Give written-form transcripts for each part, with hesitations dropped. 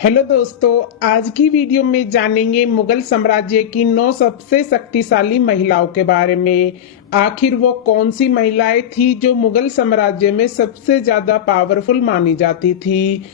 Hello दोस्तों, आज की वीडियो में जानेंगे मुगल साम्राज्य की 9 सबसे शक्तिशाली महिलाओं के बारे में। आखिर वो कौन सी महिलाएं थी जो मुगल साम्राज्य में सबसे ज्यादा पावरफुल मानी जाती थी।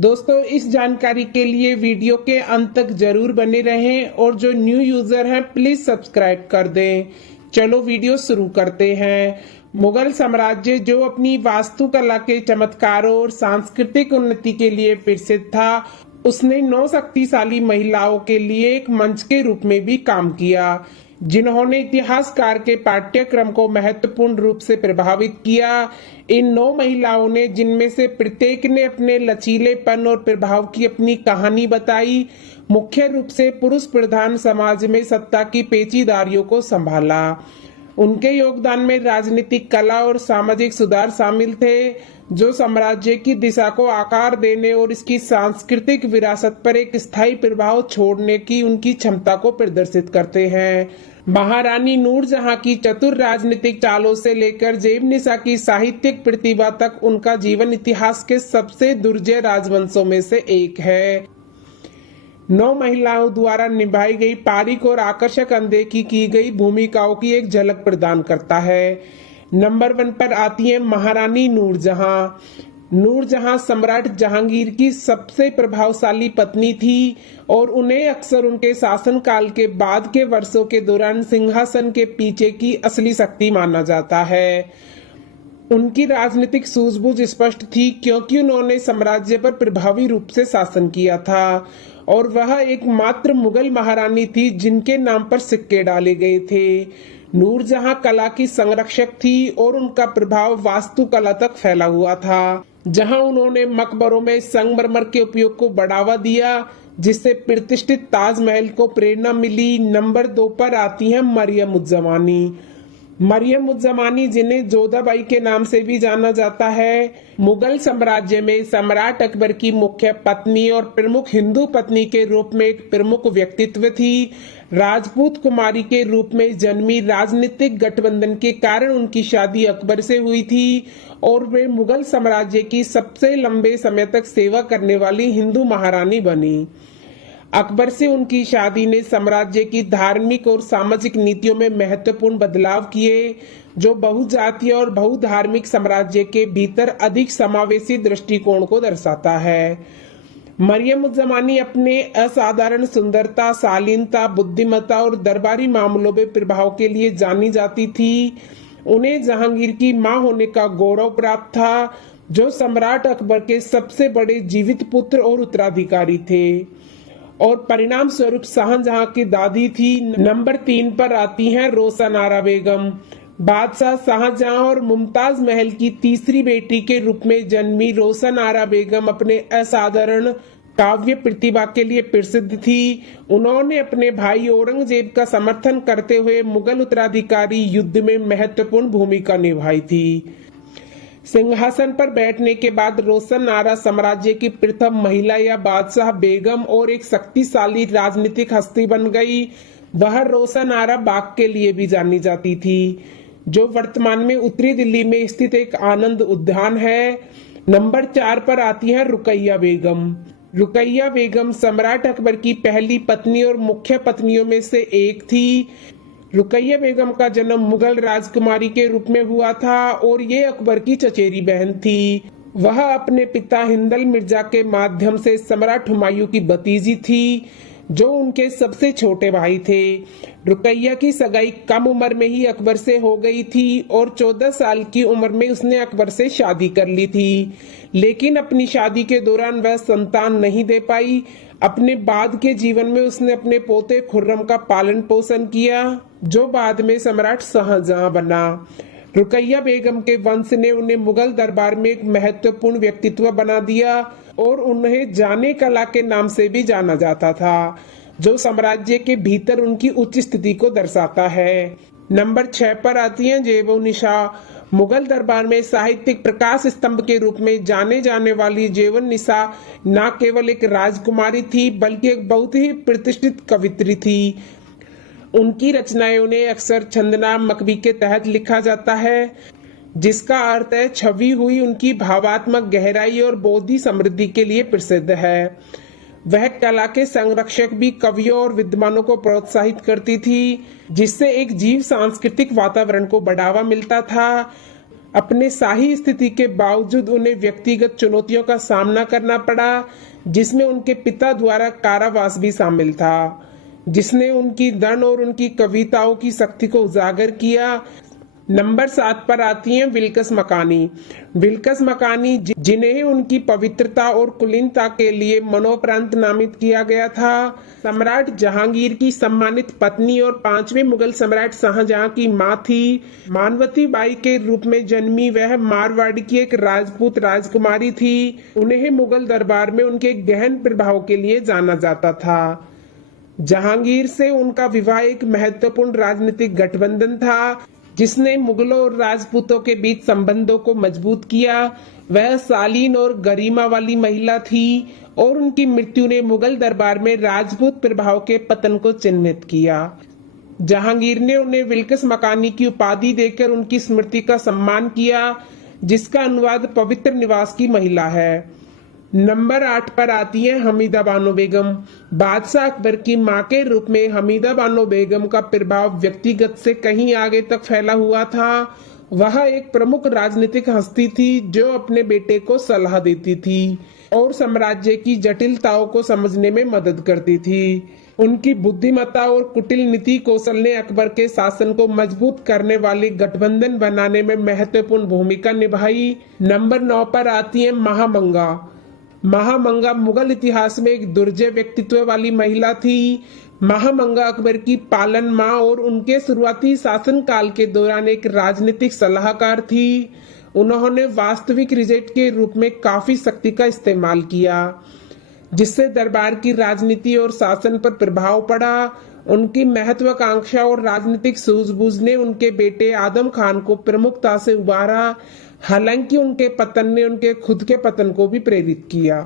दोस्तों, इस जानकारी के लिए वीडियो के अंत तक जरूर बने रहें और जो न्यू यूजर हैं प्लीज सब्सक्राइब कर दें। चलो वीडियो शुरू करते हैं। मुगल साम्राज्य जो अपनी वास्तुकला के चमत्कारों और सांस्कृतिक उन्नति के लिए प्रसिद्ध था, उसने 9 शक्तिशाली महिलाओं के लिए एक मंच के रूप में भी काम किया, जिन्होंने इतिहासकार के पाठ्यक्रम को महत्वपूर्ण रूप से प्रभावित किया। इन 9 महिलाओं ने, जिनमें से प्रत्येक ने अपने लचीलेपन और प्रभाव की अपनी कहानी बताई, मुख्य रूप से पुरुष प्रधान समाज में सत्ता की पेचीदारियों को संभाला। उनके योगदान में राजनीतिक, कला और सामाजिक सुधार शामिल थे, जो साम्राज्य की दिशा को आकार देने और इसकी सांस्कृतिक विरासत पर एक स्थायी प्रभाव छोड़ने की उनकी क्षमता को प्रदर्शित करते हैं। महारानी नूरजहां की चतुर राजनीतिक चालों से लेकर ज़ेब-निसा की साहित्यिक प्रतिभा तक उनका जीवन इतिहास के सबसे दुर्जय राजवंशों में से एक है। 9 महिलाओं द्वारा निभाई गई बारीक और आकर्षक अनदेखी की गई भूमिकाओं की एक झलक प्रदान करता है। नंबर 1 पर आती है महारानी नूरजहां। नूरजहां सम्राट जहांगीर की सबसे प्रभावशाली पत्नी थी और उन्हें अक्सर उनके शासनकाल के बाद के वर्षों के दौरान सिंहासन के पीछे की असली शक्ति माना जाता है। उनकी राजनीतिक सूझबूझ स्पष्ट थी, क्योंकि उन्होंने साम्राज्य पर प्रभावी रूप से शासन किया था और वह एकमात्र मुगल महारानी थी जिनके नाम पर सिक्के डाले गए थे। नूरजहां कला की संरक्षक थी और उनका प्रभाव वास्तुकला तक फैला हुआ था, जहां उन्होंने मकबरों में संगमरमर के उपयोग को बढ़ावा दिया, जिससे प्रतिष्ठित ताजमहल को प्रेरणा मिली। नंबर 2 पर आती हैं मरियम-उज़-ज़मानी। मरियम-उज़-ज़मानी, जिन्हें जोधाबाई के नाम से भी जाना जाता है, मुगल साम्राज्य में सम्राट अकबर की मुख्य पत्नी और प्रमुख हिंदू पत्नी के रूप में एक प्रमुख व्यक्तित्व थी। राजपूत कुमारी के रूप में जन्मी, राजनीतिक गठबंधन के कारण उनकी शादी अकबर से हुई थी और वे मुगल साम्राज्य की सबसे लंबे समय तक सेवा करने वाली हिंदू महारानी बनी। अकबर से उनकी शादी ने साम्राज्य की धार्मिक और सामाजिक नीतियों में महत्वपूर्ण बदलाव किए, जो बहुजातीय और बहुधार्मिक साम्राज्य के भीतर अधिक समावेशी दृष्टिकोण को दर्शाता है। मरियम-उज़-ज़मानी अपने असाधारण सुंदरता, शालीनता, बुद्धिमत्ता और दरबारी मामलों में प्रभाव के लिए जानी जाती थी। उन्हें जहांगीर की मां होने का गौरव प्राप्त था, जो सम्राट अकबर के सबसे बड़े जीवित पुत्र और उत्तराधिकारी थे, और परिणाम स्वरूप शाहजहां की दादी थी। नंबर 3 पर आती हैं रोशन आरा बेगम। बादशाह शाहजहां और मुमताज महल की तीसरी बेटी के रूप में जन्मी रोशन आरा बेगम अपने असाधारण काव्य प्रतिभा के लिए प्रसिद्ध थी। उन्होंने अपने भाई औरंगजेब का समर्थन करते हुए मुगल उत्तराधिकारी युद्ध में महत्वपूर्ण भूमिका निभाई थी। सिंहासन पर बैठने के बाद रोशन आरा साम्राज्य की प्रथम महिला या बादशाह बेगम और एक शक्तिशाली राजनीतिक हस्ती बन गई। वह रोशन आरा बाग के लिए भी जानी जाती थी, जो वर्तमान में उत्तरी दिल्ली में स्थित एक आनंद उद्यान है। नंबर 4 पर आती है रुकैया बेगम। रुकैया बेगम सम्राट अकबर की पहली पत्नी और मुख्य पत्नियों में से एक थी। रुकैया बेगम का जन्म मुगल राजकुमारी के रूप में हुआ था और ये अकबर की चचेरी बहन थी। वह अपने पिता हिंदल मिर्जा के माध्यम से सम्राट हुमायूं की भतीजी थी, जो उनके सबसे छोटे भाई थे। रुकैया की सगाई कम उम्र में ही अकबर से हो गई थी और 14 साल की उम्र में उसने अकबर से शादी कर ली थी, लेकिन अपनी शादी के दौरान वह संतान नहीं दे पाई। अपने बाद के जीवन में उसने अपने पोते खुर्रम का पालन पोषण किया, जो बाद में सम्राट शाहजहां बना। रुकैया बेगम के वंश ने उन्हें मुगल दरबार में एक महत्वपूर्ण व्यक्तित्व बना दिया और उन्हें जाने कला के नाम से भी जाना जाता था, जो साम्राज्य के भीतर उनकी उच्च स्थिति को दर्शाता है। नंबर 6 पर आती हैं जेवुन्निसा। मुगल दरबार में साहित्यिक प्रकाश स्तंभ के रूप में जाने जाने वाली जेवुन्निसा न केवल एक राजकुमारी थी, बल्कि एक बहुत ही प्रतिष्ठित कवित्री थी। उनकी रचनाएं उन्हें अक्सर छंदनाम मकबी के तहत लिखा जाता है, जिसका अर्थ है छवि हुई। उनकी भावात्मक गहराई और बौद्धिक समृद्धि के लिए प्रसिद्ध है। वह कला के संरक्षक भी कवियों और विद्वानों को प्रोत्साहित करती थी, जिससे एक जीव सांस्कृतिक वातावरण को बढ़ावा मिलता था। अपने शाही स्थिति के बावजूद उन्हें व्यक्तिगत चुनौतियों का सामना करना पड़ा, जिसमें उनके पिता द्वारा कारावास भी शामिल था, जिसने उनकी दृढ़ और उनकी कविताओं की शक्ति को उजागर किया। नंबर 7 पर आती हैं विल्कस मकानी। विल्कस मकानी जिन्हें उनकी पवित्रता और कुलीनता के लिए मरणोपरांत नामित किया गया था, सम्राट जहांगीर की सम्मानित पत्नी और 5वें मुगल सम्राट शाहजहां की मां थी। मानवती बाई के रूप में जन्मी वह मारवाड़ की एक राजपूत राजकुमारी थी। उन्हें मुगल दरबार में उनके गहन प्रभाव के लिए जाना जाता था। जहांगीर से उनका विवाह एक महत्वपूर्ण राजनीतिक गठबंधन था, जिसने मुगलों और राजपूतों के बीच संबंधों को मजबूत किया। वह शालीन और गरिमा वाली महिला थी और उनकी मृत्यु ने मुगल दरबार में राजपूत प्रभाव के पतन को चिन्हित किया। जहांगीर ने उन्हें विल्कस मकानी की उपाधि देकर उनकी स्मृति का सम्मान किया, जिसका अनुवाद पवित्र निवास की महिला है। नंबर 8 पर आती है हमीदा बानो बेगम। बादशाह अकबर की मां के रूप में हमीदा बानो बेगम का प्रभाव व्यक्तिगत से कहीं आगे तक फैला हुआ था। वह एक प्रमुख राजनीतिक हस्ती थी जो अपने बेटे को सलाह देती थी और साम्राज्य की जटिलताओं को समझने में मदद करती थी। उनकी बुद्धिमत्ता और कुटिल नीति कौशल ने अकबर के शासन को मजबूत करने वाली गठबंधन बनाने में महत्वपूर्ण भूमिका निभाई। नंबर 9 पर आती है महामंगा। महामंगा मुगल इतिहास में एक दुर्जय व्यक्तित्व वाली महिला थी। महामंगा अकबर की पालन मां और उनके शुरुआती शासनकाल के दौरान एक राजनीतिक सलाहकार थी। उन्होंने वास्तविक रिजेंट के रूप में काफी शक्ति का इस्तेमाल किया, जिससे दरबार की राजनीति और शासन पर प्रभाव पड़ा। उनकी महत्वाकांक्षा और राजनीतिक सूझबूझ ने उनके बेटे आदम खान को प्रमुखता से उभारा। हालांकि उनके पतन ने उनके खुद के पतन को भी प्रेरित किया।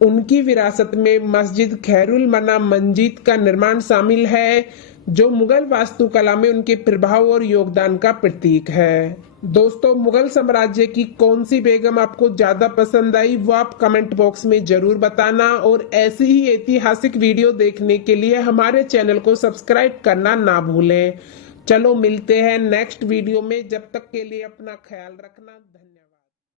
उनकी विरासत में मस्जिद खैरुल मना मंजीद का निर्माण शामिल है, जो मुगल वास्तुकला में उनके प्रभाव और योगदान का प्रतीक है। दोस्तों, मुगल साम्राज्य की कौन सी बेगम आपको ज्यादा पसंद आई, वो आप कमेंट बॉक्स में जरूर बताना। और ऐसी ही ऐतिहासिक वीडियो देखने के लिए हमारे चैनल को सब्सक्राइब करना ना भूलें। चलो मिलते हैं नेक्स्ट वीडियो में, जब तक के लिए अपना ख्याल रखना। धन्यवाद।